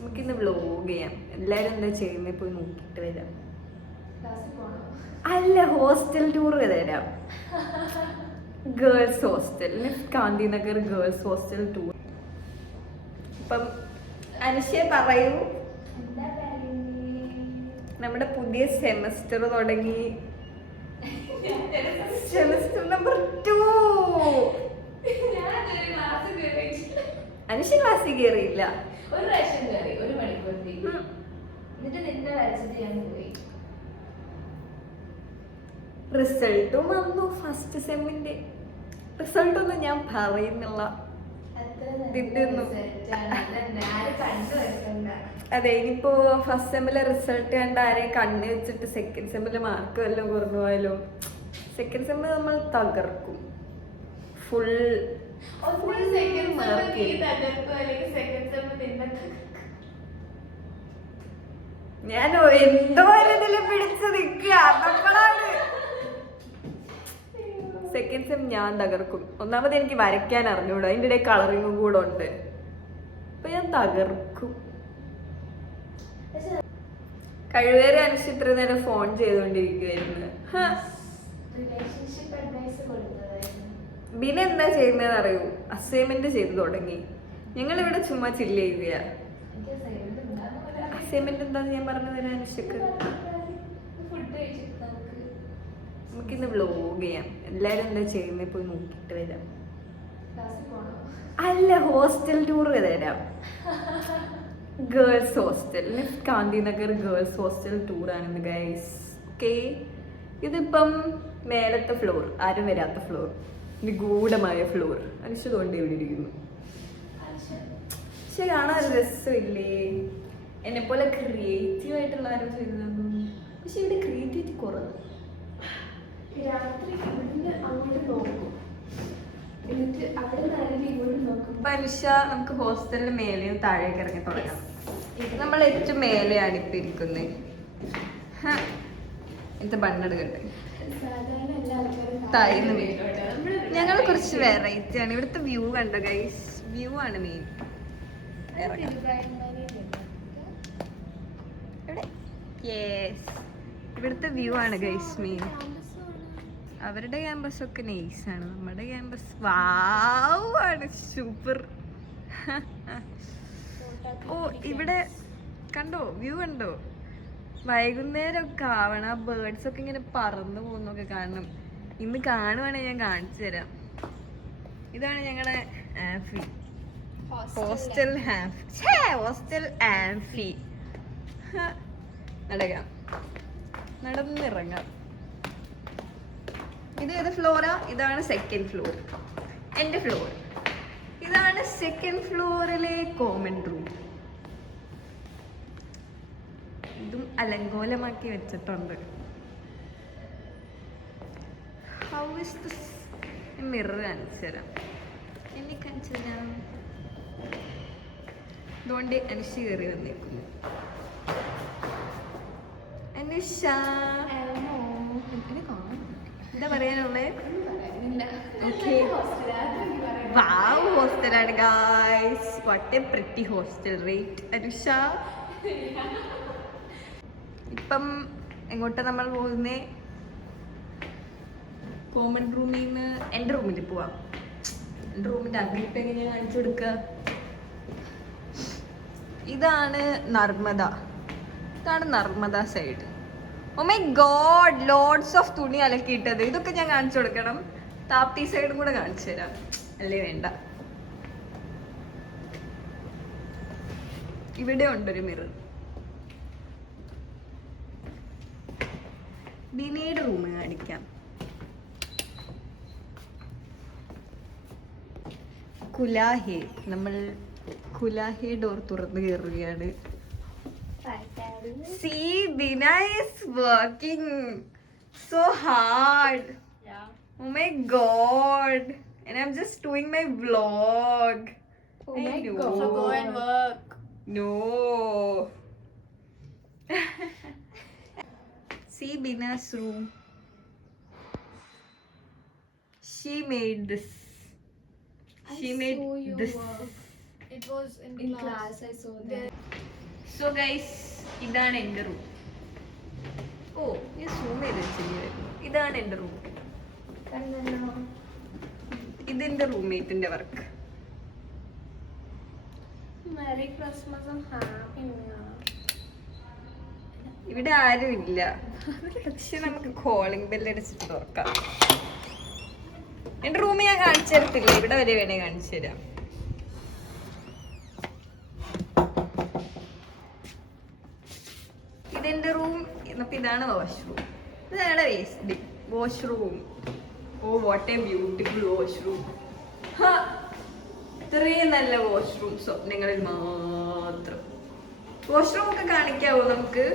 നമുക്കിന്ന് വ്ലോഗ് ചെയ്യാം. എല്ലാരും എന്താ ചെയ്യുന്നത് പോയി നോക്കിട്ട് വരാം. അല്ല, ഹോസ്റ്റൽ ടൂർ തരാം. Girls hostel, Gandhinagar girls hostel tour. അപ്പം അനുഷയെ പറയൂ. നമ്മുടെ പുതിയ സെമസ്റ്റർ തുടങ്ങി. Semester number 2. അനുഷ ക്ലാസ്സിൽ കയറിയില്ല. ഒരു പ്രാവശ്യം കയറി 1 മണിക്കൂർ. എന്നിട്ട് നിന്റെ വരച്ചിട്ട് ഞാൻ പോയി. റിസൾട്ടും വന്നു. ഫസ്റ്റ് സെമ്മിന്റെ റിസൾട്ട് ഒന്നും ഞാൻ പറയുന്നില്ല. അതെ, ഇനിയിപ്പോ ഫസ്റ്റ് സെമ്മിലെ റിസൾട്ട് കണ്ട് ആരെയും കണ്ണു വെച്ചിട്ട് സെക്കൻഡ് സെമ്മിലെ മാർക്ക് വല്ലതും കുറഞ്ഞു പോയാലോ. സെക്കൻഡ് സെമ്മിൽ നമ്മൾ തകർക്കും. Full mark. ഞാൻ എന്തോ ഇതില് പിടിച്ചു നിൽക്കുക. സെക്കൻഡ് സെം ഞാൻ തകർക്കും. ഒന്നാമത് എനിക്ക് വരയ്ക്കാൻ അറിഞ്ഞൂടാ, അതിൻ്റെ ഇടയിൽ കളറിങ്ങും കൂടെ ഉണ്ട്. അപ്പൊ ഞാൻ തകർക്കും. കഴിവേറെ അനുഷ്ഠ ഇത്ര നേരം ഫോൺ ചെയ്തോണ്ടിരിക്കുവായിരുന്നു. ബിന എന്താ ചെയ്യുന്നതെന്ന് അറിയൂ? അസൈൻമെന്റ് ചെയ്തു തുടങ്ങി. ഞങ്ങളിവിടെ ചുമ്മാ ചില്ല് ചെയ്യുക. അസൈൻമെന്റ് എന്താന്ന് ഞാൻ പറഞ്ഞു തരാം അനുഷ്ഠക്ക്. നമുക്കിന്ന് വ്ലോഗ് ചെയ്യാം. എല്ലാരും എന്താ ചെയ്യുന്നത് പോയി നോക്കിട്ട് വരാം. അല്ല, ഹോസ്റ്റൽ ടൂർ തരാം. Girls hostel, Gandhinagar girls hostel ടൂറാണെന്ന് ഗൈസ്. ഓക്കെ, ഇതിപ്പം മേലത്തെ ഫ്ലോർ, ആരും വരാത്ത ഫ്ലോർ, നിഗൂഢമായ ഫ്ലോർ. അനുഷ്ഠ കൊണ്ട് ഇവിടെ ഇരിക്കുന്നു. പക്ഷെ കാണാൻ ഒരു രസമില്ലേ? എന്നെ പോലെ ക്രിയേറ്റീവ് ആയിട്ടുള്ള ആരും ചെയ്തതൊന്നും. പക്ഷെ ഇവിടെ ക്രിയേറ്റിവിറ്റി കുറവ്. രാത്രി ഇവിടുന്ന് അങ്ങോട്ട് നോക്കും, എന്നിട്ട് അവിടെ നിന്ന് ഇങ്ങോട്ട് നോക്കും. പലിശ നമുക്ക് ഹോസ്റ്റലിന്റെ മേലെയും താഴേക്ക് ഇറങ്ങി തുടങ്ങാം. നമ്മൾ ഏറ്റവും മേലെയാണ് ഇപ്പൊ ഇരിക്കുന്നത്. ഇത് ബണ്ണെടുക്കട്ടെ. താഴ്ന്ന് ഞങ്ങൾ കുറച്ച് വെറൈറ്റി ആണ്. ഇവിടുത്തെ വ്യൂ കണ്ടോ ഗൈസ്? വ്യൂ ആണ് മെയിൻ. ഇവിടുത്തെ വ്യൂ ആണ് ഗൈസ് മെയിൻ. അവരുടെ ക്യാമ്പസ് ഒക്കെ നൈസാണ്. നമ്മുടെ ക്യാമ്പസ് വാവ് ആണ്, സൂപ്പർ. ഓ, ഇവിടെ കണ്ടോ? വ്യൂ കണ്ടോ? വൈകുന്നേരം ഒക്കെ ആവണം. ആ ബേർഡ്സ് ഒക്കെ ഇങ്ങനെ പറന്നു പോകുന്നൊക്കെ കാണണം. ഇന്ന് കാണുവാണെങ്കിൽ ഞാൻ കാണിച്ചു തരാം. ഇതാണ് ഞങ്ങളുടെ ആംഫി, ഹോസ്റ്റൽ ഹോസ്റ്റൽ ആംഫി. നടക്കാം, നടന്നിറങ്ങാം. ഇത് ഏത് ഫ്ലോറാ? ഇതാണ് സെക്കൻഡ് ഫ്ലോർ, എൻ്റെ ഫ്ലോർ. ഇതാണ് സെക്കൻഡ് ഫ്ലോറിലെ കോമൺ റൂം. ഇതും അലങ്കോലമാക്കി വെച്ചിട്ടുണ്ട്. How is this? മിറർ കാണിച്ചു തരാം. എന്നെ കാണിച്ചു തരാം. അതുകൊണ്ട് അനുഷ കയറി വന്നേക്കുന്നു. അനുഷ എന്താ പറയാനുള്ളേ? വാവ്, ഹോസ്റ്റലാണ് guys. What a pretty hostel, right Anusha? ഇപ്പം എങ്ങോട്ടാ നമ്മൾ പോകുന്നേ? കോമൺ റൂമിൽ നിന്ന് എൻ്റെ റൂമിൽ പോവാം. എൻ്റെ റൂമിൻ്റെ അഗ്രിപ്പ് എങ്ങനെയാണ് കാണിച്ചു കൊടുക്കുക? ഇതാണ് നർമ്മദ. ഇതാണ് Narmada side. Oh my god, loads of തുണി അലക്കിയിട്ടത്. ഇതൊക്കെ ഞാൻ കാണിച്ചു കൊടുക്കണം. താപ്തി സൈഡും കൂടെ കാണിച്ചു തരാം. അല്ലേ വേണ്ട. ഇവിടെ ഉണ്ടൊരു മിറർ. ബിനയുടെ റൂം കാണിക്കാം. കുലാഹെ, നമ്മൾ കുലാഹെ ഡോർ തുറന്ന് കയറുകയാണ്. See, Bina is working so hard. Yeah. Oh my god. And I'm just doing my vlog. Oh my god. So go and work. No. See Bina's room. She made this. She made this. It was in class. I saw that. So guys, ഇതാണ് എൻ്റെ room. ഓ, ഞാൻ zoom ചെയ്ത് വെച്ചിരിക്കുന്നു. ഇതാണ് എൻ്റെ room. ഇതെന്റെ റൂംമേറ്റിന്റെ work. Merry Christmas and Happy New Year. ഇവിടെ ആരും ഇല്ല, പക്ഷെ നമുക്ക് കോളിംഗ് ബെല്ല് അടിച്ചിട്ട് തുറക്കാം. എന്റെ റൂം ഞാൻ കാണിച്ചു തരത്തില്ല, ഇവിടെ വരെ വേണേ കാണിച്ചു തരാം. ഇതെന്റെ റൂം. എന്നിട്ട് ഇതാണ് വാഷ്റൂം. ഇതാണ് washroom. Oh, what a beautiful washroom. ഇത്രയും നല്ല വാഷ്റൂം സ്വപ്നങ്ങളിൽ മാത്രം. വാഷ്റൂം ഒക്കെ കാണിക്കാവോ നമുക്ക്?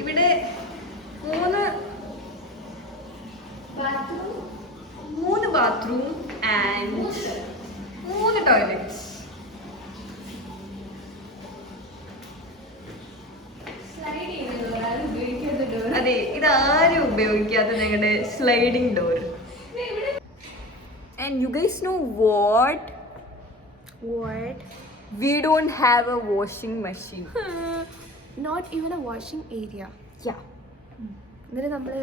ഇവിടെ മൂന്ന് ബാത്റൂം ആൻഡ് 3 ടോയ്ലറ്റ്സ്. അതെ, ഇതാരും ഉപയോഗിക്കാത്ത ഞങ്ങളുടെ sliding door. And you guys know what? We don't have a washing machine. Not even a washing area. Yeah. എന്നിട്ട് നമ്മള്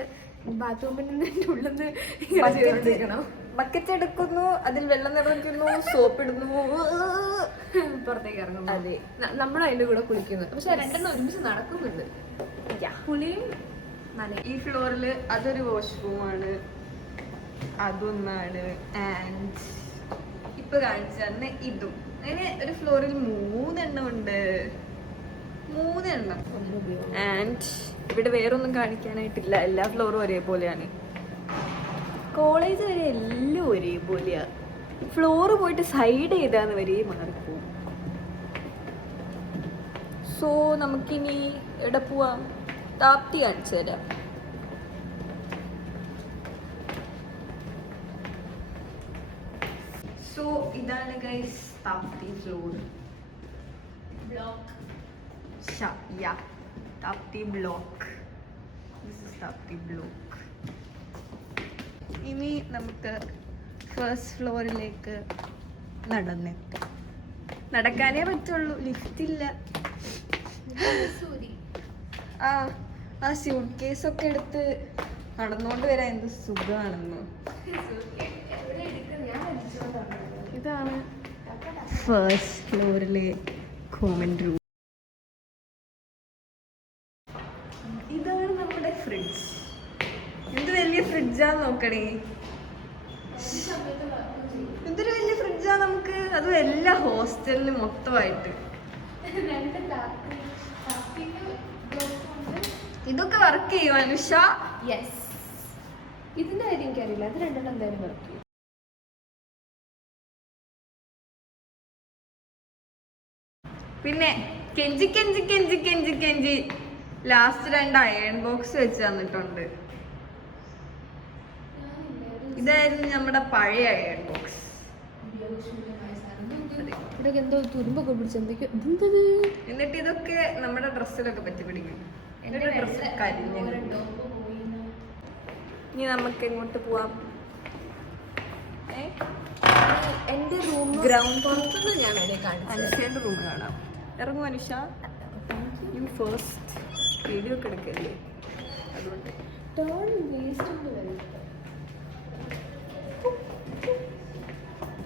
ബാത്റൂമിന്റെ ഉള്ളിൽ ബക്കറ്റ് എടുക്കുന്നു, അതിൽ വെള്ളം നിറയ്ക്കുന്നു, സോപ്പ് ഇടുന്നു, പുറത്തേക്ക് ഇറങ്ങുന്നു. അതെ, നമ്മൾ അതിന്റെ കൂടെ കുളിക്കുന്നു. പക്ഷെ രണ്ടെണ്ണം ഒരുമിച്ച് നടക്കുന്നുണ്ട്. കുളിയും ഈ ഫ്ലോറിൽ അതൊരു വാഷ്റൂമാണ്, അതൊന്നാണ്. ആൻഡ് ഇപ്പൊ കാണിച്ചു തന്നെ ഇതും. അങ്ങനെ ഒരു ഫ്ലോറിൽ 3 എണ്ണം ഉണ്ട്. 3 എണ്ണം. ആൻഡ് ഇവിടെ വേറൊന്നും കാണിക്കാനായിട്ടില്ല, എല്ലാ ഫ്ലോറും ഒരേപോലെയാണ്. കോളേജ് വരെ എല്ലാം ഒരേപോലെയാ. ഫ്ലോറ് പോയിട്ട് സൈഡ് ചെയ്താന്ന് വരെ മാറിപ്പോവും. സോ നമുക്കിനി എവിടെ പോവാം? താപ്തി കാണിച്ചു തരാം. സോ ഇതാണ് guys Tapti floor. Tapti block. This is Tapti block. ഇനി നമുക്ക് ഫസ്റ്റ് ഫ്ലോറിലേക്ക് നടന്നെത്താം. നടക്കാനേ പറ്റുള്ളൂ, ലിഫ്റ്റ് ഇല്ല. ആ സ്യൂട്ട് കേസൊക്കെ എടുത്ത് നടന്നുകൊണ്ട് വരാൻ എന്ത് സുഖമാണെന്ന്. ഇതാണ് ഫസ്റ്റ് ഫ്ലോറിലെ കോമൺ റൂം. ഇതാണ് നമ്മുടെ ഫ്രിഡ്ജ്. എന്ത് വലിയ ഫ്രിഡ്ജാന്ന് നോക്കണേ. എന്തൊരു വലിയ ഫ്രിഡ്ജാ നമുക്ക്. അതും എല്ലാ ഹോസ്റ്റലിലും മൊത്തമായിട്ട്. ഇതൊക്കെ വർക്ക് ചെയ്യും അനുഷ? യെസ്. ഇതിന്റെ കാര്യം എനിക്കറിയില്ല. അത് രണ്ടെണ്ണം എന്തായാലും വർക്ക് ചെയ്യും. പിന്നെ കെഞ്ചി കെഞ്ചി കെഞ്ചി കെഞ്ചി കെഞ്ചി ലാസ്റ്റ് 2 അയൺ ബോക്സ് വെച്ച് തന്നിട്ടുണ്ട്. ഇതായിരുന്നു നമ്മുടെ പഴയ അയൺ ബോക്സ്. ഇതൊക്കെ എന്തോ തുരുമ്പൊക്കെ പിടിച്ച് എന്തൊക്കെയോ. എന്നിട്ട് ഇതൊക്കെ നമ്മുടെ ഡ്രസ്സിലൊക്കെ പറ്റി പിടിക്കും. എന്റെ ഡ്രസ്സ് കരിഞ്ഞു. ഇനി നമുക്ക് എങ്ങോട്ട് പോവാം? എന്റെ റൂം ഗ്രൗണ്ട് പുറത്തുനിന്ന് ഞാൻ വേണേ കാണിച്ചു. അനുഷയുടെ റൂം കാണാം. ഇറങ്ങും അനുഷ. You first. വീഡിയോ ഒക്കെ എടുക്കല്ലേ, അതുകൊണ്ട്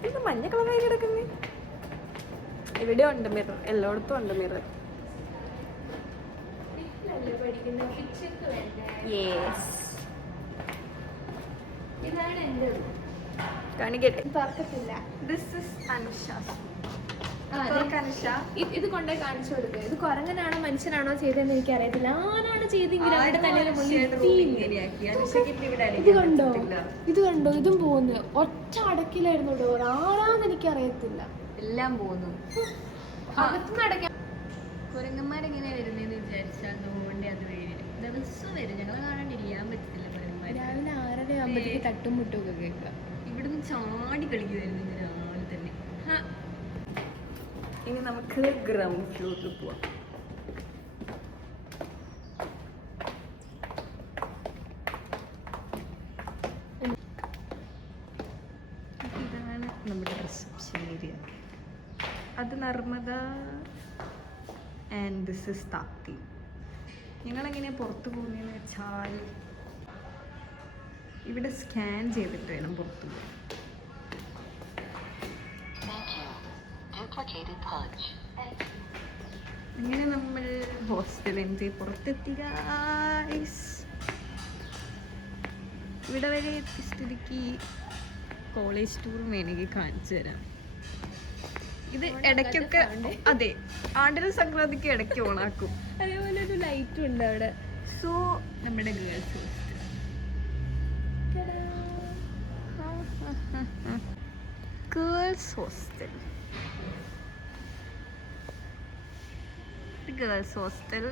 ഇത് മഞ്ഞ കളറായി കിടക്കുന്നേ. ഇവിടെ ഉണ്ട് മിറർ, എല്ലായിടത്തും ഉണ്ട് മിറർ. ഇതാണ് എന്റെ കാണിക്കട്ടെ. തുറക്കത്തില്ല. This is Anusha. ഇത് കൊണ്ടേ കാണിച്ചു കൊടുക്കുക. ഇത് കുരങ്ങനാണോ മനുഷ്യനാണോ ചെയ്തതെന്ന് എനിക്ക് അറിയത്തില്ല. ആരാണ് ചെയ്തെങ്കിൽ അവരുടെ തലയിൽ ഇത് കണ്ടോ, ഇത് കണ്ടോ, ഇതും പോകുന്നു. ഒറ്റ അടക്കിലായിരുന്നു ഡോർ. ആരാന്ന് എനിക്ക് അറിയത്തില്ല. എല്ലാം പോകുന്നു. അകത്തുനിന്ന് അടയ്ക്കാം. കുരങ്ങന്മാരെങ്ങനെ വരുന്നതെന്ന് വിചാരിച്ചാൽ അതുകൊണ്ട് അത് വരും. ദിവസം വരും. ഞങ്ങളെ കാണാണ്ടിരിക്കാൻ പറ്റത്തില്ല കുരങ്ങന്മാർ. രാവിലെ 6:30 ആകുമ്പോഴത്തേക്ക് തട്ടും മുട്ടും ഒക്കെ കേൾക്കാം. ഇവിടുന്ന് ചാടി കളിക്കുമായിരുന്നു രാവിലെ തന്നെ. ഇനി നമുക്ക് ഗ്രൗണ്ട് ഫ്ലോറിൽ പോവാം. ഇതാണ് അത് Narmada and this is Tapti. ഞങ്ങളെങ്ങനെയാണ് പുറത്ത് പോകുന്നതെന്ന് വെച്ചാൽ ഇവിടെ സ്കാൻ ചെയ്തിട്ട് വേണം പുറത്ത് പോകാൻ. അങ്ങനെ നമ്മൾ ഹോസ്റ്റലിൻ്റെ പുറത്തെത്തി guys. ഇവിടെ വരെ എത്തിയ സ്ഥിതിക്ക് കോളേജ് ടൂർ വേണമെങ്കിൽ കാണിച്ചു തരാം. ഇത് ഇടയ്ക്കൊക്കെ അതെ ആണ്ടിന് സംക്രാന്തിക്ക് ഇടയ്ക്ക് ഓണാക്കും. അതേപോലെ ഒരു ലൈറ്റും ഉണ്ട് അവിടെ. സോ നമ്മുടെ girls girls hostel, girls hostel.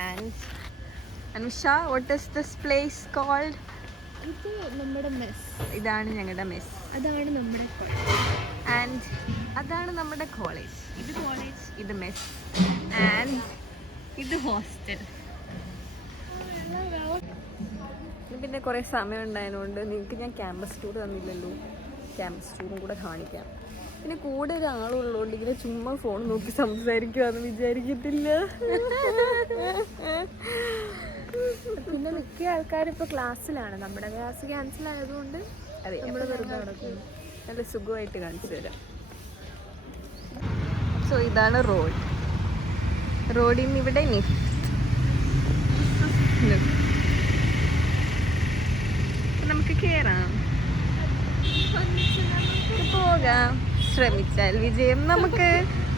And Anusha, what is this place called? ഇത് നമ്മുടെ മെസ്. ഇതാണ് ഞങ്ങളുടെ മെസ്. അതാണ് നമ്മുടെ ആൻഡ് അതാണ് നമ്മുടെ കോളേജ്. ഇത് കോളേജ്, ഇത് മെസ് ആൻഡ് ഇത് ഹോസ്റ്റൽ. പിന്നെ കുറേ സമയം ഉണ്ടായതുകൊണ്ട് നിങ്ങൾക്ക് ഞാൻ ക്യാമ്പസ് ടൂർ തന്നില്ലല്ലോ, ക്യാമ്പസ് ടൂറും കൂടെ കാണിക്കാം. പിന്നെ കൂടെ ഒരാളുള്ളതുകൊണ്ട് ഇങ്ങനെ ചുമ്മാ ഫോൺ നോക്കി സംസാരിക്കുവാന്ന് വിചാരിക്കത്തില്ല. പിന്നെ മിക്ക ആൾക്കാരും ഇപ്പോൾ ക്ലാസ്സിലാണ്. നമ്മുടെ ക്ലാസ് ക്യാൻസൽ ആയതുകൊണ്ട് അതെ നമ്മൾ വെറുതെ നടക്കുന്നു. നല്ല സുഖമായിട്ട് കാണിച്ചു തരാം. സോ ഇതാണ് റോഡ്. റോഡിൽ നിന്ന് ഇവിടെ നമുക്ക് കയറാം, പോകാം. ശ്രമിച്ചാൽ വിജയം നമുക്ക്.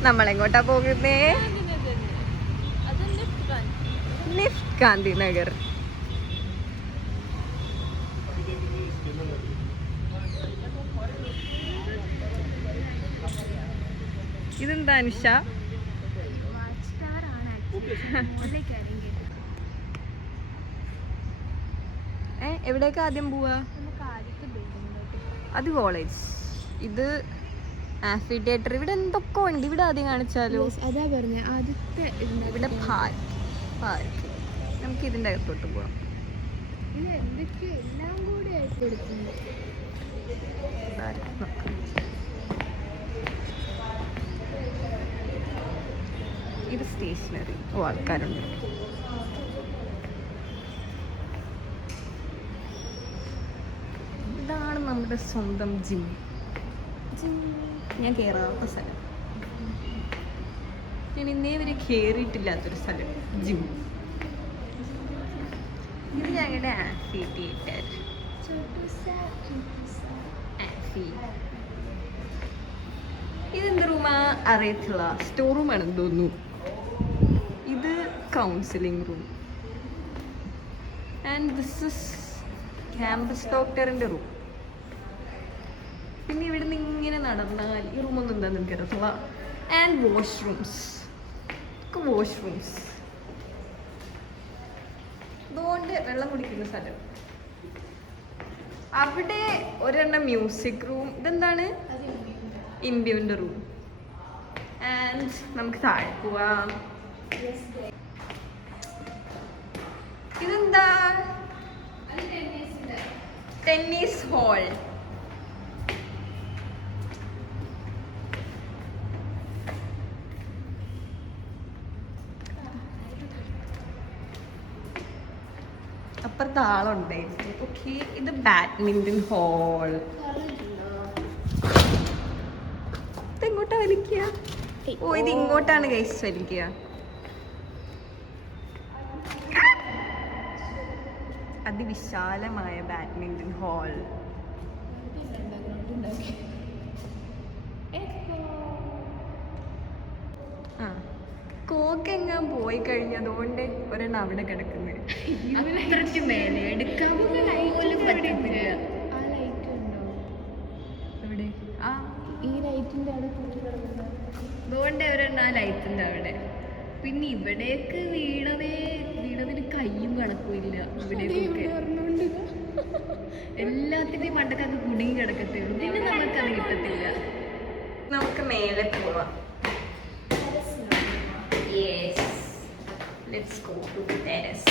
നമ്മളെങ്ങോട്ടാ പോകുന്നേ? നിഫ്റ്റ് ഗാന്ധിനഗർ. ഇതെന്താ അനുഷ? എവിടേക്ക് ആദ്യം പോവാ? അത് കോളേജ്, ഇത് ആംഫി തിയേറ്റർ. ഇവിടെ എന്തൊക്കെ ഉണ്ട്. ഇവിടെ ആദ്യം കാണിച്ചാലോ? അതാ പറഞ്ഞ ആദ്യത്തെ. ഇവിടെ പാർക്ക്. നമുക്ക് ഇതിൻ്റെ അകത്തോട്ട് പോവാം. ഇത് എന്തൊക്കെയോ എല്ലാം കൂടി ആയിട്ട് കൊടുക്കുന്നു. ഇത് സ്റ്റേഷനറി. ഓ, ആൾക്കാരുണ്ട്. ഇതാണ് നമ്മുടെ സ്വന്തം ജിം. ഞാൻ കയറാത്ത സ്ഥലം, ഞാൻ ഇന്നേ വരെ കയറിയിട്ടില്ലാത്തൊരു സ്ഥലം, ജിം. ഇത് ഞങ്ങളുടെ ആംഫി തിയേറ്റർ. ആംഫി. ഇതെന്ത് റൂമാ അറിയത്തില്ല, സ്റ്റോർ റൂമാണെന്ന് തോന്നുന്നു. ഇത് counselling room. And this is campus ഡോക്ടറിൻ്റെ റൂം. പിന്നെ ഇവിടെ നിന്ന് ഇങ്ങനെ നടന്നാൽ ഈ റൂമൊന്നും എന്താണെന്ന് എനിക്കറിയത്തില്ല. And washrooms, washrooms. അതുകൊണ്ട് വെള്ളം കുടിക്കുന്ന സ്ഥലം. അവിടെ ഒരെണ്ണം മ്യൂസിക് റൂം. ഇതെന്താണ്? ഇമ്പ്യൂൻ്റെ റൂം. ആൻഡ് നമുക്ക് താഴെ പോവാം. ഇതെന്താ? Tennis hall. അപ്പുറത്ത് ആളുണ്ടായിരുന്നു. ഓക്കെ, ഇത് ബാഡ്മിൻ്റൺ ഹാൾ. ഇതെങ്ങോട്ടാ വലിക്കുക? ഓ, ഇത് ഇങ്ങോട്ടാണ് ഗൈസ് വലിക്കുക. അതിവിശാലമായ ബാഡ്മിൻ്റൺ ഹാൾ. ആ, കോക്കെങ്ങാൻ പോയി കഴിഞ്ഞതുകൊണ്ട് ഒരെണ്ണം അവിടെ കിടക്കുന്നത്. അത്രയ്ക്ക് മേലെ എടുക്കാൻ പോലും പറ്റത്തില്ല. ആ ലൈറ്റ് ഉണ്ടോ എവിടെ? ആ, ഈ ലൈറ്റിന്റെ അവിടെ അതുകൊണ്ട് ഒരെണ്ണം ആ ലൈറ്റിൻ്റെ അവിടെ. പിന്നെ ഇവിടേക്ക് വീണതിന് കയ്യും കണക്കുമില്ല. ഇവിടേക്കൊക്കെ എല്ലാത്തിൻ്റെയും മണ്ടക്കൊക്കെ കുടുങ്ങി കിടക്കത്തേ ഉള്ളൂ. പിന്നെ നമുക്കത് കിട്ടത്തില്ല. നമുക്ക് മേലെ പോവാം. Yes, let's go to the terrace.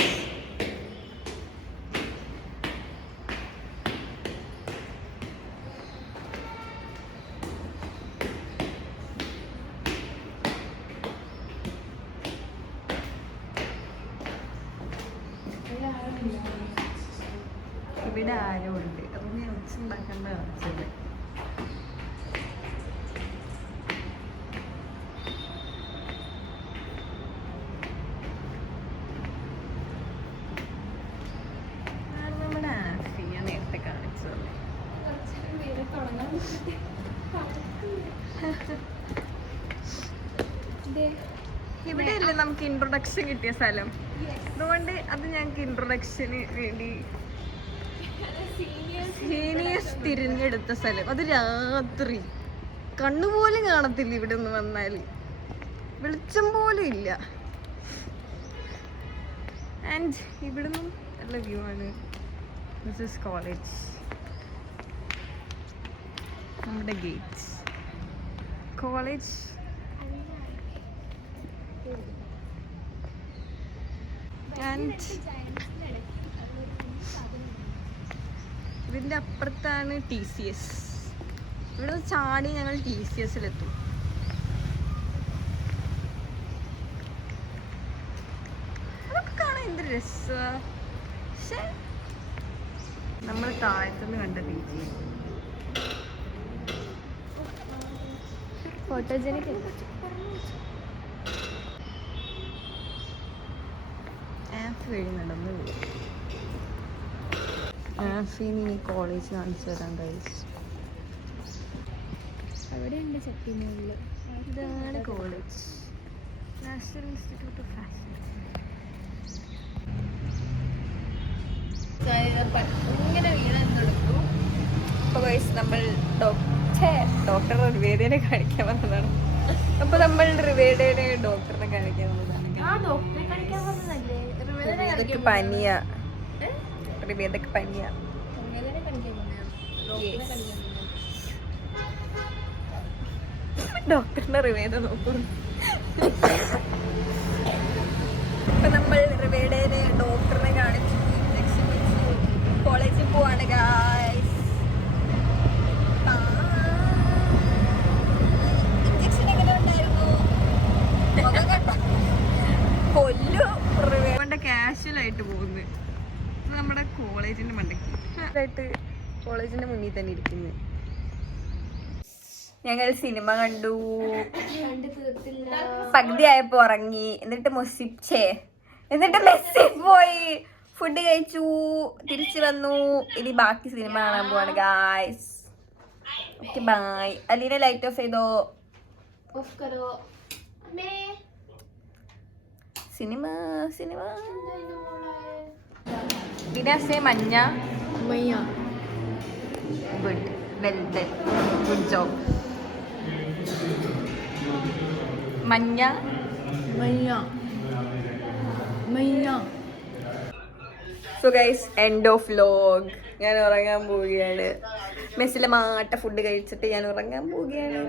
ഇവിടെ ആരോ ഉണ്ട്, അതൊന്നും ഞാൻ ഒച്ചുണ്ടാക്കേണ്ട ആവശ്യമില്ല. നമ്മുടെ ആഫിയ നേരത്തെ കാണിച്ചത് ഇവിടെയല്ലേ നമുക്ക് ഇൻട്രൊഡക്ഷൻ കിട്ടിയ സ്ഥലം, അതുകൊണ്ട് അത് ഞങ്ങൾക്ക് ഇൻട്രൊഡക്ഷന് വേണ്ടി സീനിയേഴ്സ് തിരഞ്ഞെടുത്ത സ്ഥലം. അത് രാത്രി കണ്ണുപോലും കാണത്തില്ല ഇവിടെ നിന്ന് വന്നാൽ, വെളിച്ചം പോലും ഇല്ല. ആൻഡ് ഇവിടെ നിന്നും നല്ല വ്യൂ ആണ്. ദിസ് ഇസ് കോളേജ്, നമ്മുടെ ഗേറ്റ് കോളേജ്. ആൻഡ് ഇതിൻ്റെ അപ്പുറത്താണ് TCS. ഇവിടെ ചാടി ഞങ്ങൾ TCSലെത്തും. അതൊക്കെ കാണാൻ എന്ത് രസമാണ്. പക്ഷെ നമ്മൾ താഴത്തുനിന്ന് കണ്ട ബീച്ച് ഫോട്ടോജനിക്. ആപ്പ് വഴി നടന്നു പോകും. ആഫിനി കോളേജ് കാണിച്ചു തരാൻ കഴിച്ചു. അവിടെ ഉണ്ട് ചട്ടിമുകളിൽ. ഇതാണ് college, national institute of fashion. ഇങ്ങനെ വീണെടുത്തു. അപ്പോൾ നമ്മൾ ഡോക്ടർ റിവേദനെ കാണിക്കാൻ വന്നതാണ്. അപ്പോൾ നമ്മൾ റിവേദനെ ഡോക്ടറിനെ കാണിക്കാൻ വന്നതാണ്. ഡോക്ടറെ കാണിക്കാൻ വന്നതല്ലേ? റിവേദക്ക് പനിയാ, റിവേദക്ക് പനിയാ. ഡോക്ടറിന്റെ റിവേദ നോക്കുന്നു. ഇപ്പൊ നമ്മൾ റിവേദനെ ഡോക്ടറിനെ കാണിച്ചു, ഇഞ്ചക്ഷൻ വെച്ചു, കോളേജിൽ പോവാണ് ഗായ്സ്. ഇഞ്ചക്ഷൻ എങ്ങനെ ഉണ്ടായിരുന്നു? കൊല്ലു റിവേദ കാഷ്വൽ ആയിട്ട് പോകുന്നു. നമ്മുടെ കോളേജിന്റെ മണ്ടയ്ക്ക് കോളേജിന്റെ മുന്നിൽ തന്നെ ഇരിക്കുന്നു. ഞങ്ങൾ സിനിമ കണ്ടു, പകുതി ആയപ്പോ ഉറങ്ങി, എന്നിട്ട് എന്നിട്ട് മെസ്സി പോയി, ഫുഡ് കഴിച്ചു, തിരിച്ചു വന്നു. ഇനി ബാക്കി സിനിമ കാണാൻ പോവാണ് guys. Okay bye. Aleena light off ചെയ്തോ? സിനിമ ദിനാസേ മഞ്ഞ good, well done, good job. മഞ്ഞ. So guys, end of vlog. ഞാൻ ഉറങ്ങാൻ പോവുകയാണ്. മെസ്സിലെ മാട്ട ഫുഡ് കഴിച്ചിട്ട് ഞാൻ ഉറങ്ങാൻ പോവുകയാണ്.